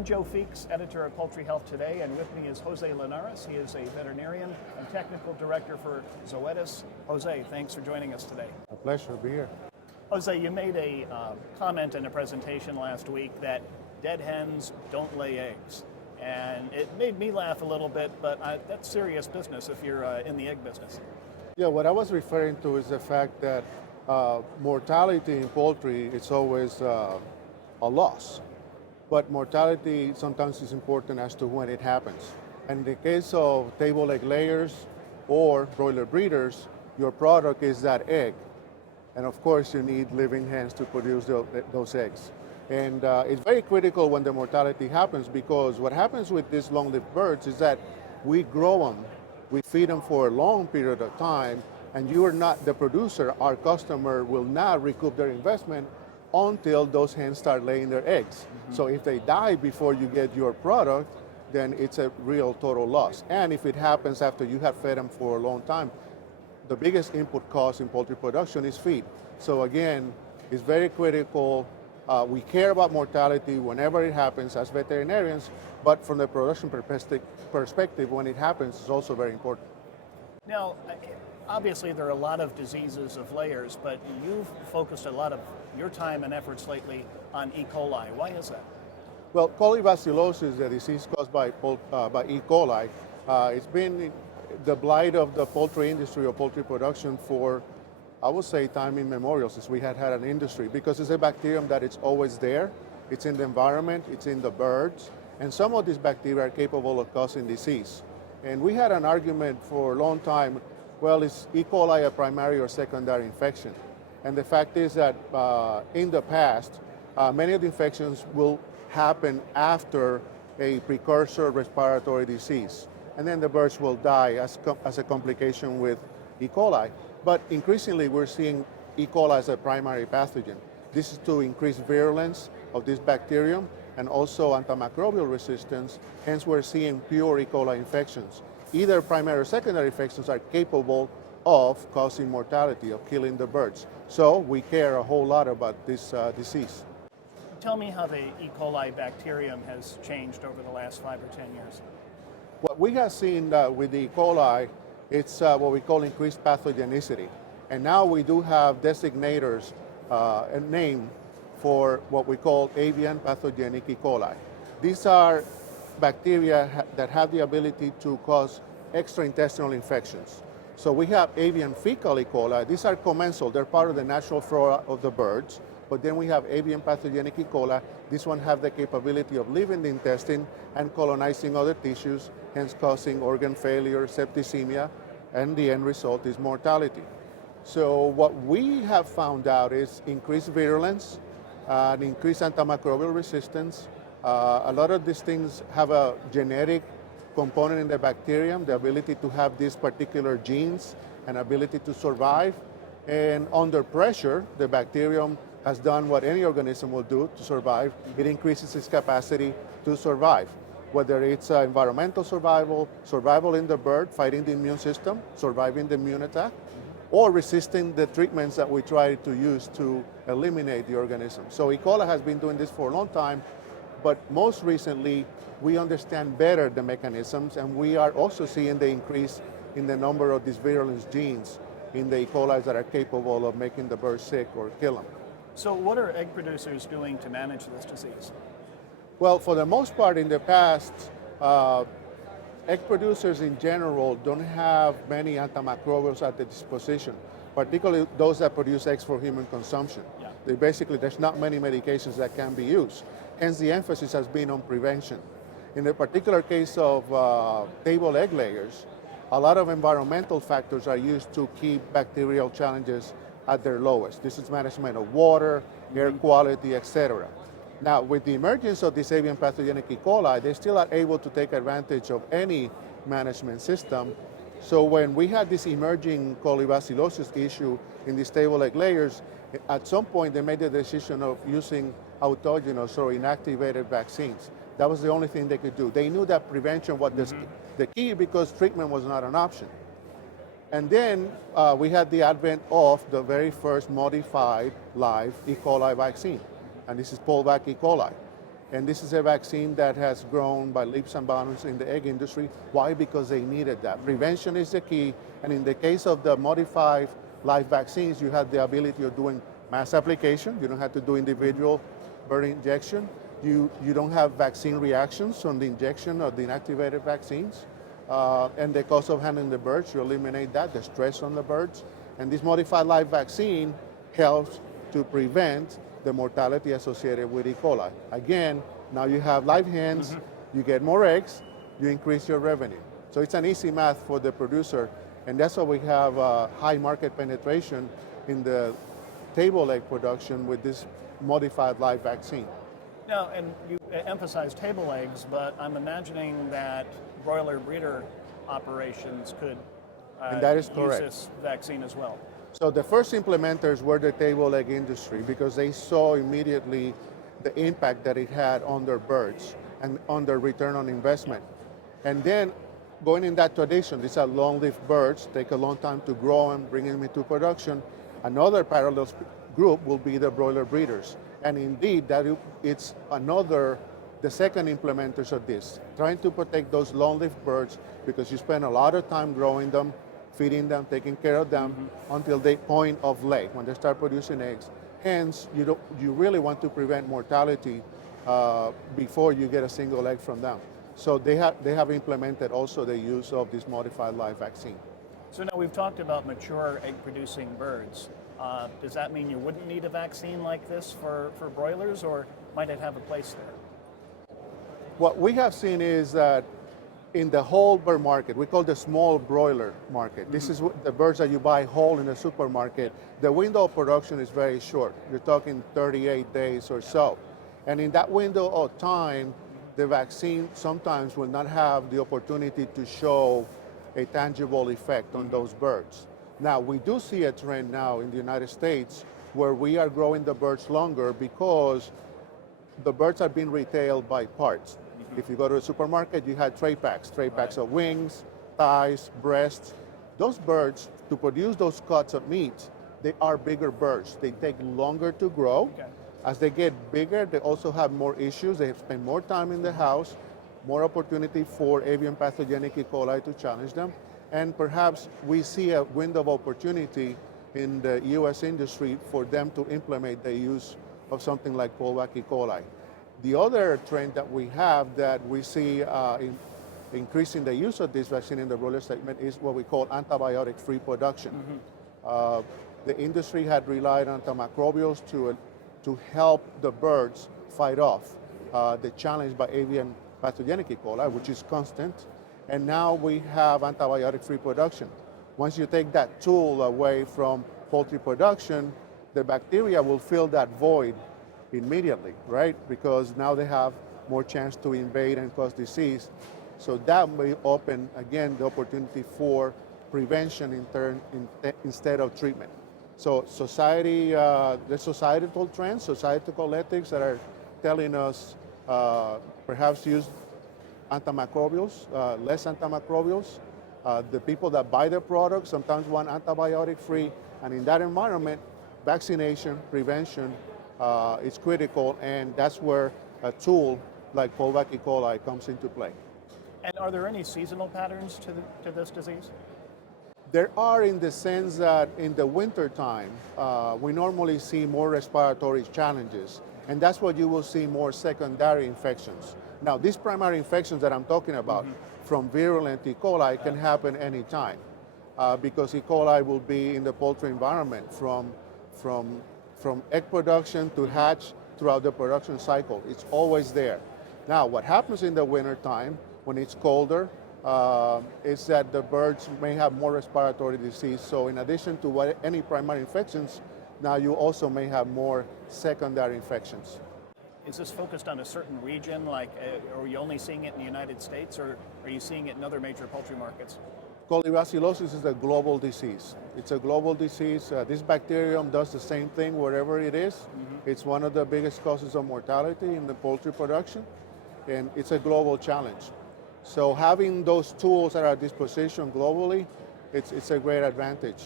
I'm Joe Feeks, editor of Poultry Health Today, and with me is Jose Linares. He is a veterinarian and technical director for Zoetis. Jose, thanks for joining us today. A pleasure to be here. Jose, you made a comment in a presentation last week that dead hens don't lay eggs. And it made me laugh a little bit, but that's serious business if you're in the egg business. Yeah, what I was referring to is the fact that mortality in poultry is always a loss. But mortality sometimes is important as to when it happens. And in the case of table egg layers or broiler breeders, your product is that egg. And of course, you need living hens to produce those eggs. And it's very critical when the mortality happens, because what happens with these long-lived birds is that we grow them, we feed them for a long period of time, and you are not the producer, our customer will not recoup their investment until those hens start laying their eggs. Mm-hmm. So if they die before you get your product, then it's a real total loss. And if it happens after you have fed them for a long time, the biggest input cost in poultry production is feed. So again, it's very critical. We care about mortality whenever it happens as veterinarians, but from the production perspective, when it happens, it's also very important. Now, obviously there are a lot of diseases of layers, but you've focused a lot of your time and efforts lately on E. coli. Why is that? Well, Coli bacillosis, the disease caused by E. coli, it's been the blight of the poultry industry or poultry production for, I would say, time immemorial, since we had an industry, because it's a bacterium that it's always there. It's in the environment, it's in the birds, and some of these bacteria are capable of causing disease. And we had an argument for a long time, well, is E. coli a primary or secondary infection? And the fact is that in the past, many of the infections will happen after a precursor respiratory disease. And then the birds will die as a complication with E. coli. But increasingly, we're seeing E. coli as a primary pathogen. This is to increase virulence of this bacterium and also antimicrobial resistance. Hence, we're seeing pure E. coli infections. Either primary or secondary infections are capable of causing mortality, of killing the birds. So we care a whole lot about this disease. Tell me how the E. coli bacterium has changed over the last 5 or 10 years. What we have seen with the E. coli, it's what we call increased pathogenicity. And now we do have designators, a name for what we call avian pathogenic E. coli. These are bacteria that have the ability to cause extraintestinal infections. So we have avian fecal E. coli. These are commensal. They're part of the natural flora of the birds. But then we have avian pathogenic E. coli. This one have the capability of leaving the intestine and colonizing other tissues, hence causing organ failure, septicemia, and the end result is mortality. So what we have found out is increased virulence, and increased antimicrobial resistance. A lot of these things have a genetic component in the bacterium, the ability to have these particular genes and ability to survive. And under pressure, the bacterium has done what any organism will do to survive. It increases its capacity to survive, whether it's environmental survival, survival in the bird, fighting the immune system, surviving the immune attack, or resisting the treatments that we try to use to eliminate the organism. So E. coli has been doing this for a long time, but most recently, we understand better the mechanisms, and we are also seeing the increase in the number of these virulence genes in the E. coli that are capable of making the bird sick or kill them. So what are egg producers doing to manage this disease? Well, for the most part in the past, egg producers in general don't have many antimicrobials at their disposition, particularly those that produce eggs for human consumption. Yeah. There's not many medications that can be used. Hence the emphasis has been on prevention. In the particular case of table egg layers, a lot of environmental factors are used to keep bacterial challenges at their lowest. This is management of water, air quality, etc. Now, with the emergence of this avian pathogenic E. coli, they still are able to take advantage of any management system. So when we had this emerging Coli bacillosis issue in these table egg layers, at some point they made the decision of using autogenous or inactivated vaccines. That was the only thing they could do. They knew that prevention was the key because treatment was not an option. And then we had the advent of the very first modified live E. coli vaccine, and this is Poultry E. coli. And this is a vaccine that has grown by leaps and bounds in the egg industry. Why? Because they needed that. Prevention is the key. And in the case of the modified live vaccines, you have the ability of doing mass application. You don't have to do individual bird injection. You don't have vaccine reactions on the injection of the inactivated vaccines. And the cost of handling the birds, you eliminate that, the stress on the birds. And this modified live vaccine helps to prevent the mortality associated with E. coli. Again, now you have live hens, you get more eggs, you increase your revenue. So it's an easy math for the producer, and that's why we have high market penetration in the table egg production with this modified live vaccine. Now, and you emphasize table eggs, but I'm imagining that broiler breeder operations could And that is use correct. this vaccine as well. So the first implementers were the table egg industry because they saw immediately the impact that it had on their birds and on their return on investment. And then going in that tradition, these are long-lived birds, take a long time to grow and bring them into production. Another parallel group will be the broiler breeders. And indeed, it's the second implementers of this, trying to protect those long-lived birds because you spend a lot of time growing them, feeding them, taking care of them until the point of lay, when they start producing eggs. Hence, you really want to prevent mortality before you get a single egg from them. So they have implemented also the use of this modified live vaccine. So now we've talked about mature egg-producing birds. Does that mean you wouldn't need a vaccine like this for broilers, or might it have a place there? What we have seen is that in the whole bird market, we call the small broiler market. This is the birds that you buy whole in the supermarket. The window of production is very short. You're talking 38 days or so. And in that window of time, the vaccine sometimes will not have the opportunity to show a tangible effect on those birds. Now, we do see a trend now in the United States where we are growing the birds longer because the birds are being retailed by parts. If you go to a supermarket, you have tray packs of wings, thighs, breasts. Those birds, to produce those cuts of meat, they are bigger birds. They take longer to grow. Okay. As they get bigger, they also have more issues. They spend more time in the house, more opportunity for avian pathogenic E. coli to challenge them. And perhaps we see a window of opportunity in the U.S. industry for them to implement the use of something like Poultry E. coli. The other trend that we have that we see in increasing the use of this vaccine in the broiler segment is what we call antibiotic-free production. The industry had relied on antimicrobials to help the birds fight off the challenge by avian pathogenic E. coli, which is constant. And now we have antibiotic-free production. Once you take that tool away from poultry production, the bacteria will fill that void immediately, right? Because now they have more chance to invade and cause disease. So that may open, again, the opportunity for prevention instead of treatment. So society, the societal trends, societal ethics that are telling us perhaps use antimicrobials, less antimicrobials. The people that buy the product sometimes want antibiotic-free, and in that environment, vaccination, prevention is critical, and that's where a tool like Poultry E. coli comes into play. And are there any seasonal patterns to this disease? There are, in the sense that in the winter time, we normally see more respiratory challenges, and that's what you will see more secondary infections. Now, these primary infections that I'm talking about from virulent E. coli can happen anytime because E. coli will be in the poultry environment from egg production to hatch throughout the production cycle. It's always there. Now, what happens in the winter time when it's colder is that the birds may have more respiratory disease. So in addition to any primary infections, now you also may have more secondary infections. Is this focused on a certain region, like are you only seeing it in the United States, or are you seeing it in other major poultry markets? Colibacillosis is a global disease. It's a global disease. This bacterium does the same thing wherever it is. It's one of the biggest causes of mortality in the poultry production, and it's a global challenge. So having those tools at our disposition globally, it's a great advantage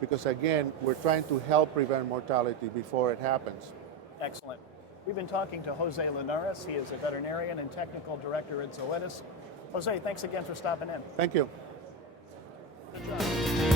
because, again, we're trying to help prevent mortality before it happens. Excellent. We've been talking to Jose Linares. He is a veterinarian and technical director at Zoetis. Jose, thanks again for stopping in. Thank you. Good job.